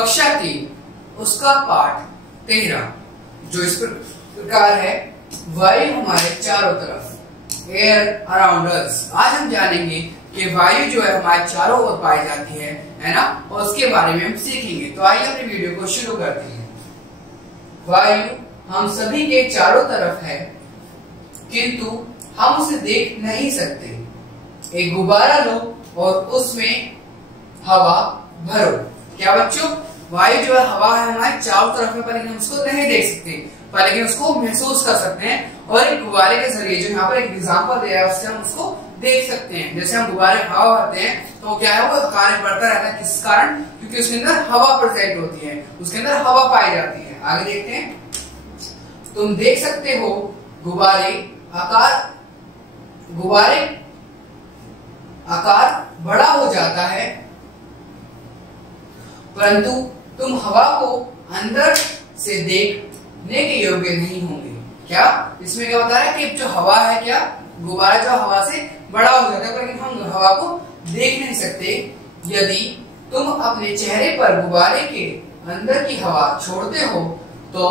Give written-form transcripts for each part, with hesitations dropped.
कक्षा 3 उसका पाठ 13 जो इस प्रकार है, वायु हमारे चारों तरफ, एयर अराउंड अस। आज हम जानेंगे कि वायु जो है हमारे चारों ओर पाई जाती है ना, और उसके बारे में हम सीखेंगे। तो आइए अपने वीडियो को शुरू करते हैं। वायु हम सभी के चारों तरफ है, किंतु हम उसे देख नहीं सकते। एक गुब्बारा लो और उसमें हवा भरो। क्या बच्चों, वायु जो है हवा है हमारे चारों तरफ है, पर लेकिन हम उसको नहीं देख सकते, पर लेकिन उसको महसूस कर सकते हैं। और एक गुब्बारे के जरिए, जो यहाँ पर एक एग्जाम्पल दिया है, उससे हम उसको देख सकते हैं। जैसे हम गुब्बारे हवा भरते हैं तो क्या है, वो कार्य बढ़ता रहता है। किस कारण? क्योंकि उसके अंदर हवा प्रेजेंट होती है, उसके अंदर हवा पाई जाती है। आगे देखते हैं। तुम देख सकते हो गुब्बारे आकार बड़ा हो जाता है, परंतु तुम हवा को अंदर से देखने के योग्य नहीं होंगे। क्या इसमें क्या बता रहा है कि जो हवा है, क्या गुब्बारा जो हवा से बड़ा हो जाता है, पर लेकिन हम हवा को देख नहीं सकते। यदि तुम अपने चेहरे पर गुब्बारे के अंदर की हवा छोड़ते हो तो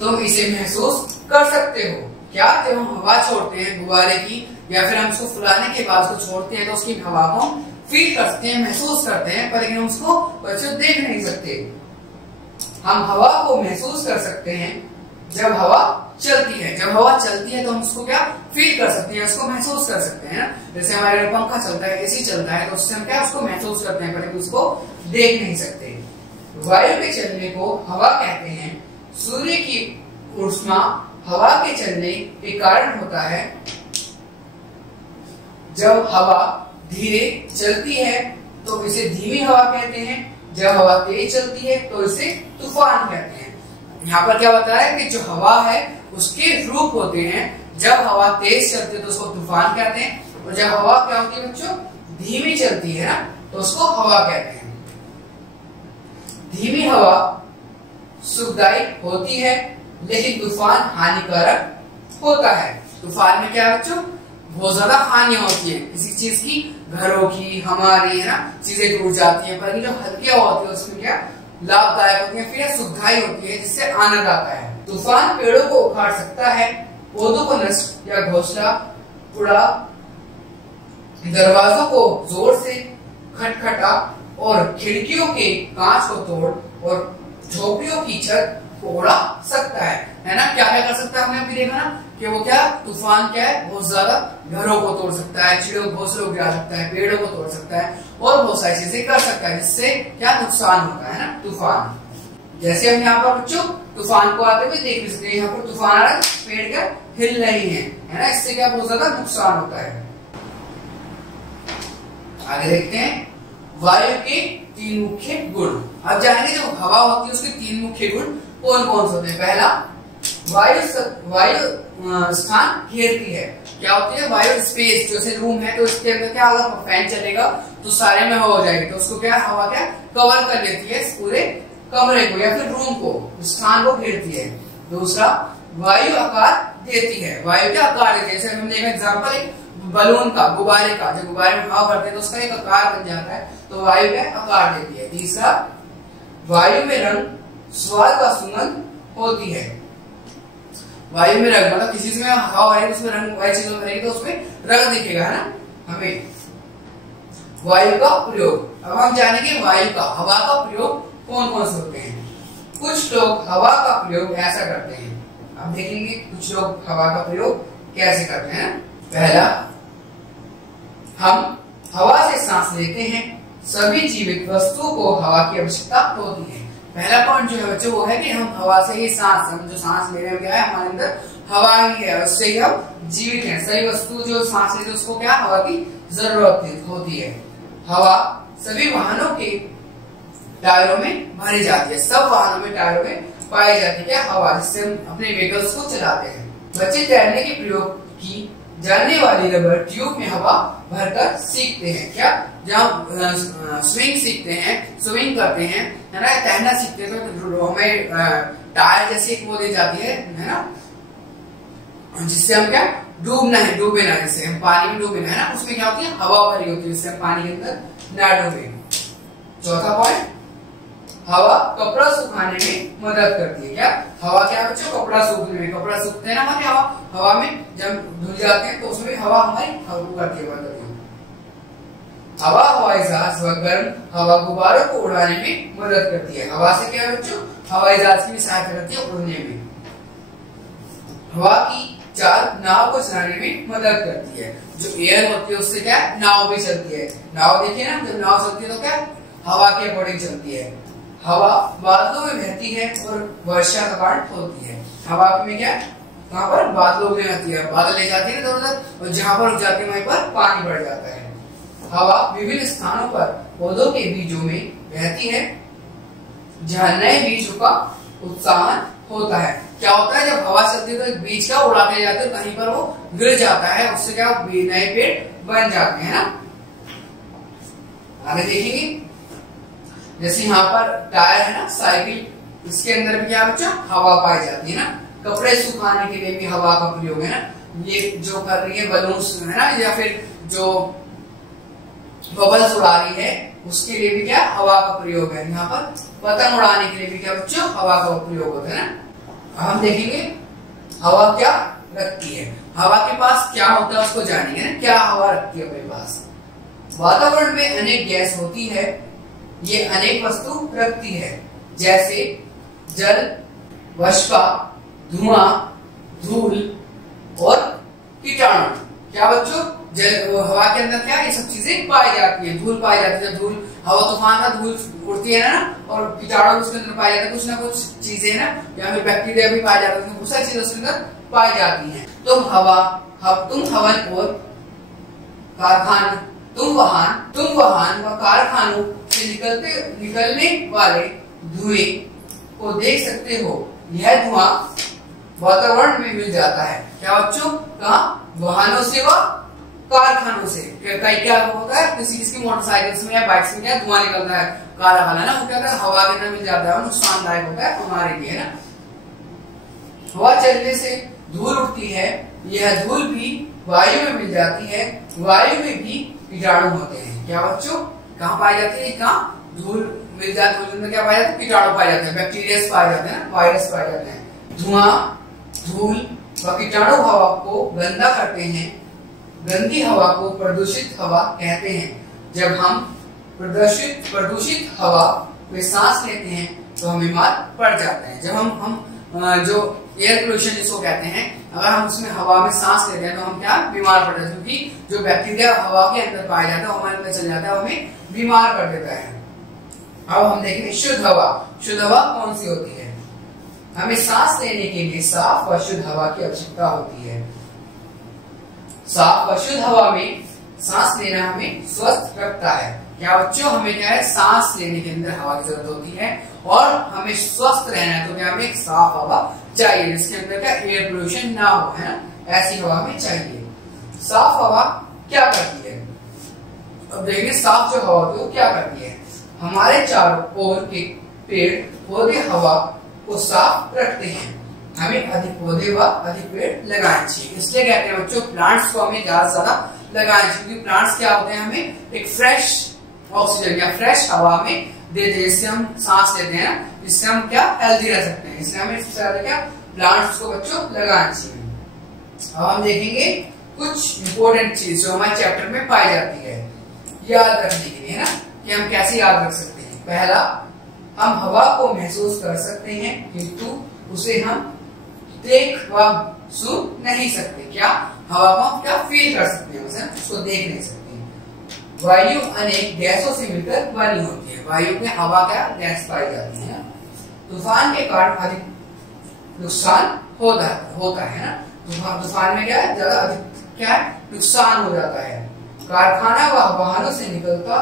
तुम इसे महसूस कर सकते हो। क्या जब हम हवा छोड़ते हैं गुब्बारे की, या फिर हम उसको फुलाने के बाद उसको छोड़ते हैं, तो उसकी हवा को फील कर सकते हैं, महसूस करते हैं, पर लेकिन हम उसको बच्चों देख नहीं सकते। हम हवा को महसूस कर सकते हैं जब हवा चलती है। जब हवा चलती है तो हम उसको क्या फील कर सकते हैं, उसको महसूस कर सकते हैं। जैसे हमारे घर पंखा चलता है, एसी चलता है, तो उससे हम क्या उसको महसूस करते हैं, पर लेकिन उसको देख नहीं सकते। वायु के चलने को हवा कहते हैं। सूर्य की ऊष्मा हवा के चलने के कारण होता है। जब हवा धीरे चलती है तो इसे धीमी हवा कहते हैं। जब हवा तेज चलती है तो इसे तूफान कहते हैं। यहाँ पर क्या बताया है कि जो हवा है उसके रूप होते हैं। जब हवा तेज चलती है तो उसको तूफान कहते हैं, और जब हवा क्या होती है बच्चों, धीमी चलती है ना, तो उसको हवा कहते हैं। धीमी हवा सुखदायक होती है, लेकिन तूफान हानिकारक होता है। तूफान में क्या है बच्चों, बहुत ज्यादा हानि होती है किसी चीज की, घरों की, हमारी, है ना, चीजें टूट जाती है। पर जो हल्की हवा होती है उसमें क्या लाभदायक होती है, फिर सुखदायी होती है, जिससे आनंद आता है। तूफान पेड़ों को उखाड़ सकता है, पौधों को नष्ट या घोंसला उड़ा, दरवाजों को जोर से खटखटा और खिड़कियों के कांच को तोड़ और झोपड़ियों की छत को उड़ा सकता है ना। क्या क्या कर सकता है, हमने अभी देखा ना कि वो क्या तूफान क्या है, बहुत ज्यादा घरों को तोड़ सकता है, चिड़ियों घोंसलों को गिरा सकता है, पेड़ों को तोड़ सकता है, और बहुत सारी चीजें कर सकता है, जिससे क्या नुकसान होता है ना। तूफान जैसे हम यहाँ पर बच्चों तूफान को आते हुए देख सकते हैं, यहाँ पर तूफान आ रहा है, पेड़ क्या हिल रही है ना, इससे क्या बहुत ज्यादा नुकसान होता है। आगे देखते हैं वायु के 3 मुख्य गुण। अब जानेंगे जो हवा होती है उसके 3 मुख्य गुण कौन कौन से होते हैं। पहला, वायु स्थान घेरती है। क्या होती है, वायु स्पेस, जैसे रूम है तो इसके अंदर क्या, अगर फैन चलेगा तो सारे में हवा हो जाएगी, तो उसको क्या हवा क्या कवर कर लेती है, पूरे कमरे को या फिर रूम को, स्थान को घेरती है। दूसरा, वायु आकार देती है। वायु क्या आकार देती है, जैसे हमने एक एग्जाम्पल एक बलून का, गुब्बारे का, जब गुब्बारे में हवा भरते हैं तो उसका एक आकार बन जाता है, तो वायु क्या आकार देती है। तीसरा, वायु में रंग, स्वाद का सुगंध होती है। वायु में रंग मतलब किसी में हवा भरेगी उसमें रंग, वायु चीजों में भरेगी तो उसमें रंग दिखेगा, है ना हमें। वायु का प्रयोग। अब हम जानेंगे वायु का, हवा का प्रयोग कौन कौन से होते हैं। कुछ लोग हवा का प्रयोग ऐसा करते हैं। अब देखेंगे कुछ लोग हवा का प्रयोग कैसे करते हैं। पहला, हम हवा से सांस लेते हैं। सभी जीवित वस्तुओं को हवा की आवश्यकता होती है। पहला पॉइंट जो है बच्चों वो है कि हम हवा से ही सांस, हम जो सांस ले रहे हैं क्या है, हमारे अंदर हवा ही है, उससे ही हम जीवित हैं। सभी वस्तु जो सांस लेते हैं उसको क्या हवा की जरूरत होती है। हवा सभी वाहनों के टायरों में भरी जाती है। सब वाहनों में टायरों में पाई जाती है क्या हवा, जिससे हम अपने व्हीकल्स को चलाते हैं। बच्चे तैरने के प्रयोग की जाने वाली रबर ट्यूब में हवा भरकर सीखते हैं। क्या, जब स्विंग सीखते हैं, स्विंग करते हैं, है ना, तैरना सीखते हैं, तो हमें टायर जैसी एक वो दी जाती है ना, जिससे हम क्या डूबे ना, जैसे हम पानी में डूबे ना, है ना, उसमें क्या होती है हवा भरी होती है, जिससे हम पानी के अंदर ना डूबे। चौथा पॉइंट, सुखाने में मदद करती है। क्या हवा क्या है बच्चों, कपड़ा सूखने में, कपड़ा सूखते हैं ना हमारे हवा में जब धुल जाते हैं तो उसमें भी हवा हमारी करती है। हवा हवाई जहाज व गर्म हवा गुब्बारों को उड़ाने में मदद करती है। हवा से क्या है बच्चों, हवाई जहाज की भी सहायता करती है उड़ने में। हवा की चाल नाव को चलाने में मदद करती है। जो एयर होती है उससे क्या नाव भी चलती है। नाव देखिए ना, जब नाव चलती है तो क्या हवा के अकॉर्डिंग चलती है। हवा बादलों में बहती है और वर्षा का कारण होती है। हवा में क्या, कहाँ पर बादलों में आती है, बादल ले जाती है इधर उधर, और जहाँ पर जाती है वहीं पर पानी बढ़ जाता है। हवा विभिन्न स्थानों पर पौधों के बीजों में बहती है जहाँ नए बीजों का उत्साहन होता है। क्या होता है, जब हवा चलती है तो बीज का उड़ाते जाते हैं, कहीं पर वो गिर जाता है, उससे क्या नए पेड़ बन जाते हैं ना। आगे देखेंगे, जैसे यहाँ पर टायर है ना साइकिल, इसके अंदर भी क्या बच्चा हवा पाई जाती है ना। कपड़े सुखाने के लिए भी हवा का प्रयोग है ना। ये जो कर रही है बलून्स है ना, या फिर जो बबल्स उड़ा रही है उसके लिए भी क्या हवा का प्रयोग है। यहाँ पर पतंग उड़ाने के लिए भी क्या बच्चों हवा का प्रयोग होता है ना। हम देखेंगे हवा क्या रखती है, हवा के पास क्या होता है उसको जानेंगे ना। क्या हवा रखती है अपने पास, वातावरण में अनेक गैस होती है, ये अनेक वस्तु रखती है, जैसे जल, वष्पा, धुआं, धूल और कीटाणु। क्या बच्चों, हवा के अंदर क्या ये सब चीजें पाई जाती है। धूल पाई जाती है, धूल हवा तूफान का धूल उड़ती है ना, और कीटाणु उसके अंदर पाए जाते हैं, कुछ ना कुछ चीजें ना, या फिर बैक्टीरिया भी पाए जाते हैं, बहुत सारी चीजें उसके अंदर पाई जाती हैं। तुम हवन और कारखाना, तुम वाहन व कारखानों से निकलने वाले धुएं को देख सकते हो। यह धुआं वातावरण में मिल जाता है। क्या बच्चों, कहा वाहनों से व कारखानों से। कई क्या होता है, किसी मोटरसाइकिल्स में या बाइक्स में क्या धुआं निकलता है काला काला ना, वो क्या होता है हवा के अंदर मिल जाता है, नुकसानदायक होता है हमारे लिए ना। हवा चलने से धूल उठती है, यह धूल भी वायु में मिल जाती है। वायु में भी कीटाणु होते हैं। क्या बच्चों, कहाँ पाए जाते हैं, कहाँ धूल मिल जाती है, धूल में क्या पाए जाते हैं, कीटाणु पाए जाते हैं, बैक्टीरिया पाए जाते हैं, वायरस पाए जाते हैं। धुआं, धूल व कीटाणु हवा को गंदा करते हैं। गंदी हवा को प्रदूषित हवा कहते हैं। जब हम प्रदूषित हवा में सांस लेते हैं तो हम बीमार पड़ जाते हैं। जब हम जो एयर पोल्यूशन जिसको कहते हैं, अगर हम उसमें हवा में सांस लेते हैं तो हम क्या बीमार पड़ जाते हैं, क्योंकि जो बैक्टीरिया हवा के अंदर पाया जाता है हमारे अंदर चल जाता है, हमें बीमार कर देता है। अब हम देखेंगे शुद्ध हवा। शुद्ध हवा कौन सी होती है, हमें सांस लेने के लिए साफ व शुद्ध हवा की आवश्यकता होती है। साफ व शुद्ध हवा में सांस लेना हमें स्वस्थ रखता है। क्या बच्चों, हमें क्या है सांस लेने के अंदर हवा की जरूरत होती है, और हमें स्वस्थ रहना है तो क्या हमें एक साफ हवा चाहिए, जिसके अंदर क्या एयर पोल्यूशन ना हो, है ना, ऐसी हवा हमें चाहिए। साफ हवा क्या करती है, अब देखिए साफ जो हवा होती है वो क्या करती है, हमारे चारों ओर के पेड़ पौधे हवा को साफ रखते हैं। हमें अधिक पौधे व अधिक पेड़ लगाने चाहिए। इसलिए कहते हैं बच्चों प्लांट्स को हमें ज्यादा से ज्यादा लगाने चाहिए, क्योंकि प्लांट्स क्या होते हैं, हमें एक फ्रेश ऑक्सीजन या फ्रेश हवा में देते हैं, जिससे हम सांस लेते हैं, जिससे हम क्या हेल्दी रह सकते हैं। इसलिए हमें सबसे ज्यादा क्या प्लांट्स को बच्चों लगाने चाहिए। अब हम देखेंगे कुछ इंपॉर्टेंट चीज जो हमारे चैप्टर में पाई जाती है याद रखने के लिए, है ना, कि हम कैसे याद रख सकते हैं। पहला, हम हवा को महसूस कर सकते हैं किंतु उसे हम देख व सुन नहीं सकते। क्या हवा को हम क्या फील कर सकते हैं, उसे उसको देख नहीं सकते। वायु अनेक गैसों से मिलकर बनी होती है। वायु में हवा क्या गैस पाई जाती है। तूफान के कारण अधिक नुकसान होता है ना, तूफान में क्या है ज्यादा अधिक क्या है नुकसान हो जाता है। कारखाना व वाहनों से निकला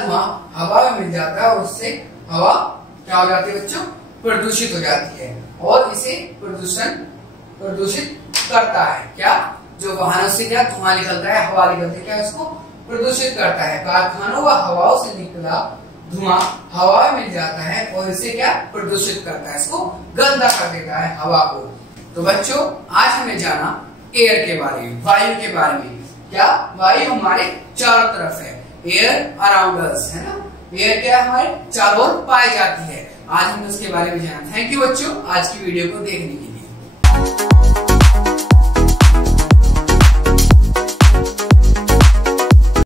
धुआं हवा में मिल जाता है, और उससे हवा क्या हो जाती है बच्चों, प्रदूषित हो जाती है, और इसे प्रदूषित करता है। क्या, जो वाहनों से क्या धुआं निकलता है, हवा निकलती है, क्या इसको प्रदूषित करता है। कारखानों व हवाओं से निकला धुआं हवा में मिल जाता है, और इसे क्या प्रदूषित करता है, इसको गंदा कर देता है हवा को। तो बच्चों आज हमें जाना एयर के बारे में, वायु के बारे में। क्या वायु हमारे चारों तरफ है, एयर अराउंड अस, है ना, एयर क्या है हमारे चारों ओर पाई जाती है। आज हमने उसके बारे में जाना। थैंक यू बच्चों आज की वीडियो को देखने के लिए।